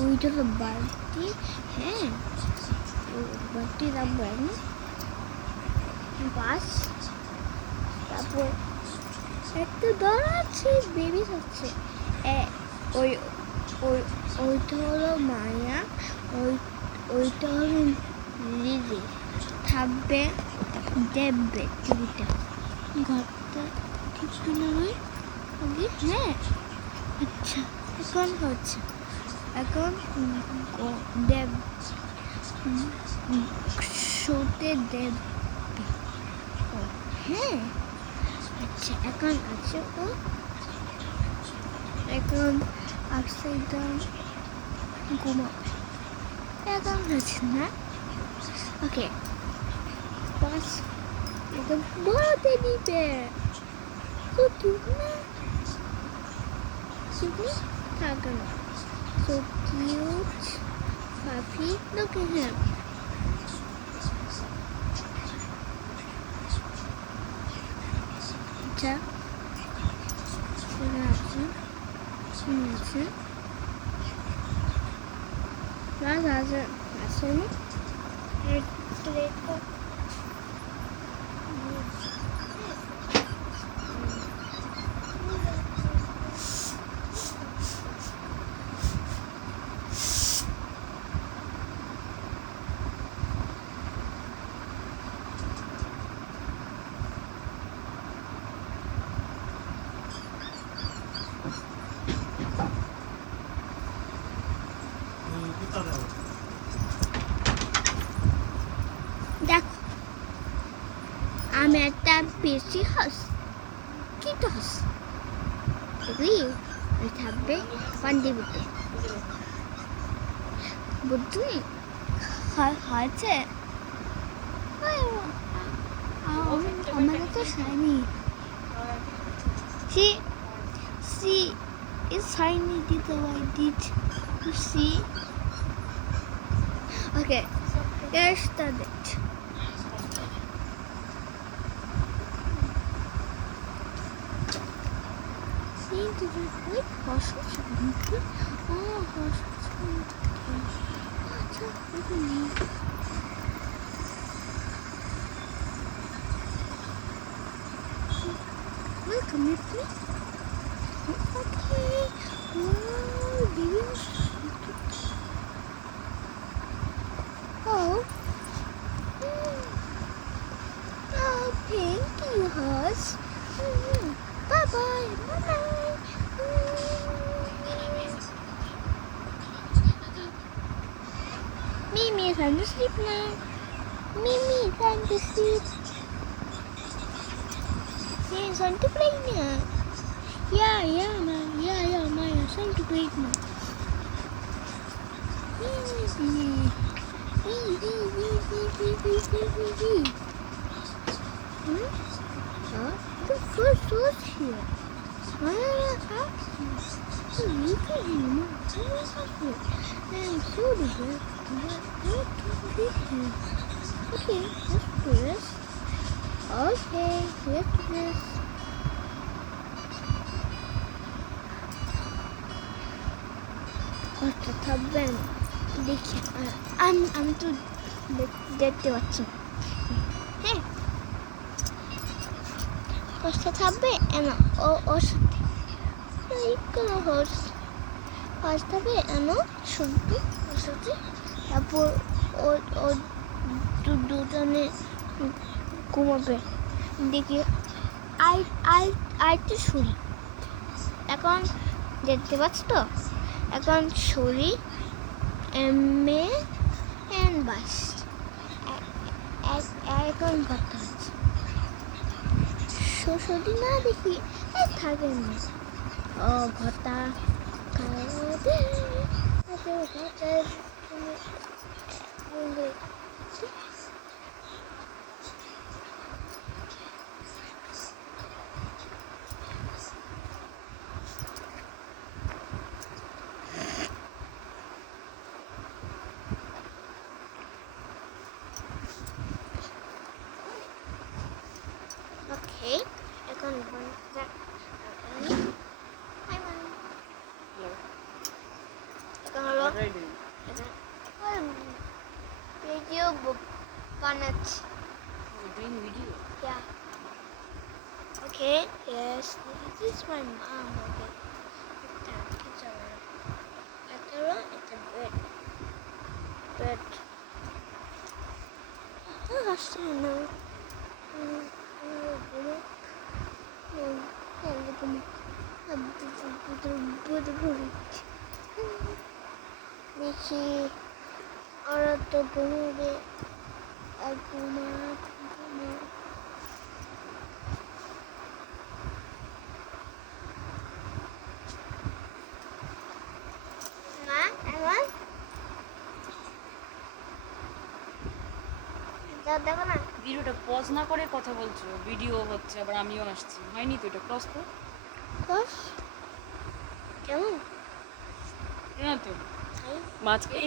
ওইটা তো বাড়তি। হ্যাঁ, বাড়তি রাখবো আমি। বাস, তারপর একটা দল আছে, বেবি হচ্ছে ওই ওই ওইটা হলো মায়া, ওইটা হলো লিলি, থাকবে দেখবে টিভিটা। ঘরটা ঠিক না হয় আগে। হ্যাঁ, আচ্ছা, এখন হচ্ছে, এখন দেব শুতে দেখবে। ও হ্যাঁ, আচ্ছা, এখন আছে ও, এখন আপসাইড ডাউন ঘুমাবে। এখন হচ্ছে না। ওকে, বাস একদম বড়তে দিবে। So cute না? Cute থাকে না। So cute. Puppy, look at him. আচ্ছা, আছে বাস আসেনি। দেখো, আমি একটা বেশি হাস কি তো হাস দেখবি, থাকবে পাঞ্জাবিতে। বুঝলি হয়েছে? আমার তো shiny. See, it's shiny. Did I did you see? Okay, let's start it. See, did you wait? Horse. Oh, horse. আচ্ছা, welcome with me. Okay. Wow, baby. Oh. Oh, thank you, horse. Bye-bye. Bye-bye. Mimi, time to sleep now. Mimi, time to sleep. It's time to play now. Yeah, man. Yeah, man. It's time to play now. The first was here. Why are you asking? You can hear me. I'm sorry, but what to do? Okay, let's do this. Okay, let's do this. আচ্ছা, থাকবেন দেখি। আমি তো দেখতে পাচ্ছি। হ্যাঁ, কষ্ট থাকবে না ওর সাথে। কোনো হর্স থাকবে না শুধু ওর সাথে। তারপর ও দুজনে ঘুমাবে। দেখি আইতে শুনি। এখন দেখতে পাচ্ছ তো, এখন ছুরি এমএ এন্ড বাস এখন করতে হচ্ছে। শ্বশুরি না দেখি থাকে না। ও ঘটা Okay, এখন ভিডিও বানাচ্ছি। Doing video. Yeah. Okay. Yes. This is my mom. Okay. It's a bed. Bed. I don't know. দেখি ওরা তো ঘুমবে আর ঘুমা দেখো না ভিডিওটা পজ না করে কথা বলছো, ভিডিও হচ্ছে আবার আমিও আসছি, হয়নি তো এটা ক্রস তো কেমন না তো মাঝখানে